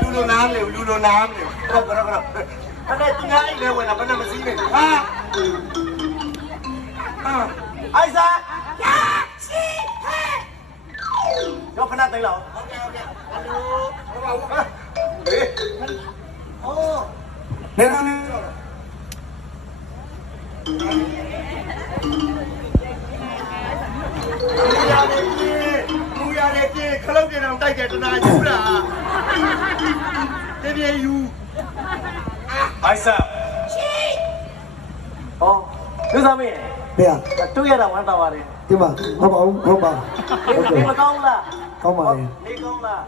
လူလိုနားလေလူလိုနားလေဟုတ်ကဲ့အဲ့ဒါသူများအိမ်ထဲဝင်တာဘယ်နဲ့မစည်းနေဟာအိုက်စာယာချီဟဲရောခဏတိုင်းလောက်ဟုတ်ကဲ့အလိုဟောပါဟေးအိုးနေနေလူရတယ်ပြေခလုတ်ပြေတော့တိုက်တယ်တနာယူလားတပြေယူအိုက်ဆာချီဟောလူသားမင်းဖေရတွေ့ရတာဝမ်းသာပါတယ်ဒီမှာဟုတ်ပါဘူးဟုတ်ပါဒီမကောင်းလားကောင်းပါလေနေကောင်းလား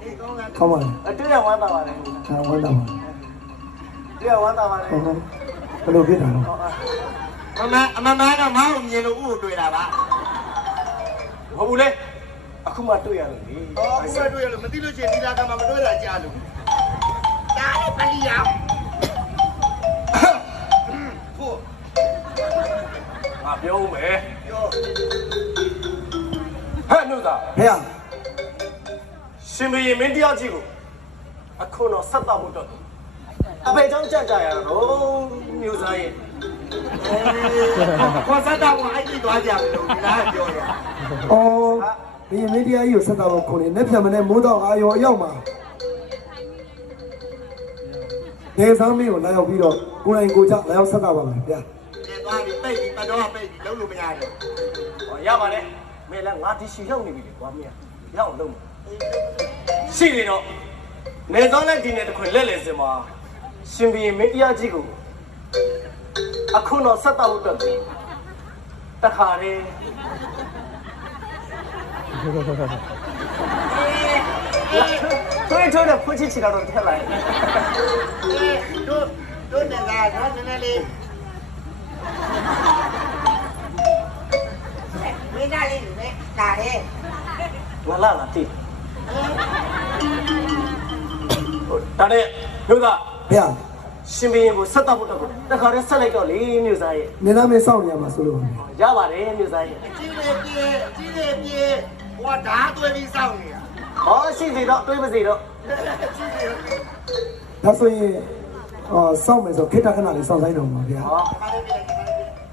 နေကောင်းလားကောင်းပါလေတွေ့ရဝမ်းသာပါတယ်ဟာဝမ်းသာပါတွေ့ရဝမ်းသာပါတယ်ဟုတ်ကဲ့ဘယ်လိုဖြစ်တာလဲအမမကမောင်းမြင်လို့ဥကိုတွေ့တာပါဟုတ်ဘူးလေအခုမှတွေ့ရလို့လေအခုမှတွေ့ရလို့မသိလို့ချင်းဒီလာကမှမတွေ့တာကြားလို့ဒါလေးပလီယောဖို့ငါပြောဦးမယ်ပြောဟဲ့နှုတ်သားဖေရရှင်မင်းမင်းတရားကြီးကိုအခုတော့ဆက်တော့ဖို့တော့အဖေကြောင့်ကြက်ကြရတော့မျိုးစားရဲ့ခေါ်ဆက်တော့အဲ့ဒီသွားကြမယ်လို့ဒီလားပြောရအော်ဒီမီဒီယာကြီးကိုဆက်တာလို့ခေါ်နေလက်ဖြတ်မနဲ့မိုးတော့အာရောရောက်မှာဒေဆောင်မင်းကိုလာရောက်ပြီးတော့ကိုယ်တိုင်ကိုကြလာရောက်ဆက်တာပါမယ်ဗျာဒီသွားပြီးပိတ်ပြီးတော့ပိတ်ပြီးလုံးလို့မရတယ်ဟောရပါလေမင်းလည်းငါဒီရှိရောက်နေပြီလေကွာမင်းရအောင်လုံးရှိနေတော့နေသောနဲ့ဒီနေ့တခွေလက်လေစင်မှာရှင်ဘီမင်းတရားကြီးကိုအခုတော့ဆက်တော့အတွက်တခါတည်းထွေးထွေးနဲ့ဖွချစ်ချီတော့ထက်လိုက်တို့နေတာနော်နည်းနည်းလေးမင်းသားလေးနဲ့ဒါတဲ့ဝလာလာတိဒါနဲ့မြို့သားဗျာရှင်ဘီကိုဆက်တော့ဖို့တော့တခါတည်းဆက်လိုက်တော့လေမြို့သားရဲ့နေသားမင်းစောင့်နေရမှာဆိုလို့ရပါတယ်မြို့သားရဲ့အကြီးလေးပြေဟိုဓာတ်သွေးပြီးစောင့်နေတာဟောရှိစီတော့တွေးမစီတော့ဒါဆိုရင်စောင့်မယ်ဆိုခိတ္တခဏလေးစောင့်ဆိုင်တော့မှာဗျာဟော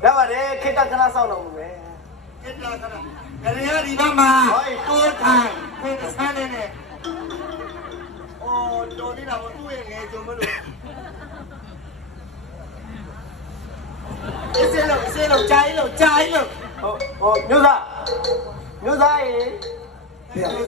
ရပါတယ်ခိတ္တခဏစောင့်တော့မယ်ခိတ္တခဏကြရဒီဘက်မှာဟောတိုးထိုင်ခိတ္တဆန်းနေနဲ့အိုးတော်နေတာမသူ့ရဲ့ငယ်ကြုံမလို့အစေလို့ဂျိုင်းလို့ဟိုမြို့သားရေ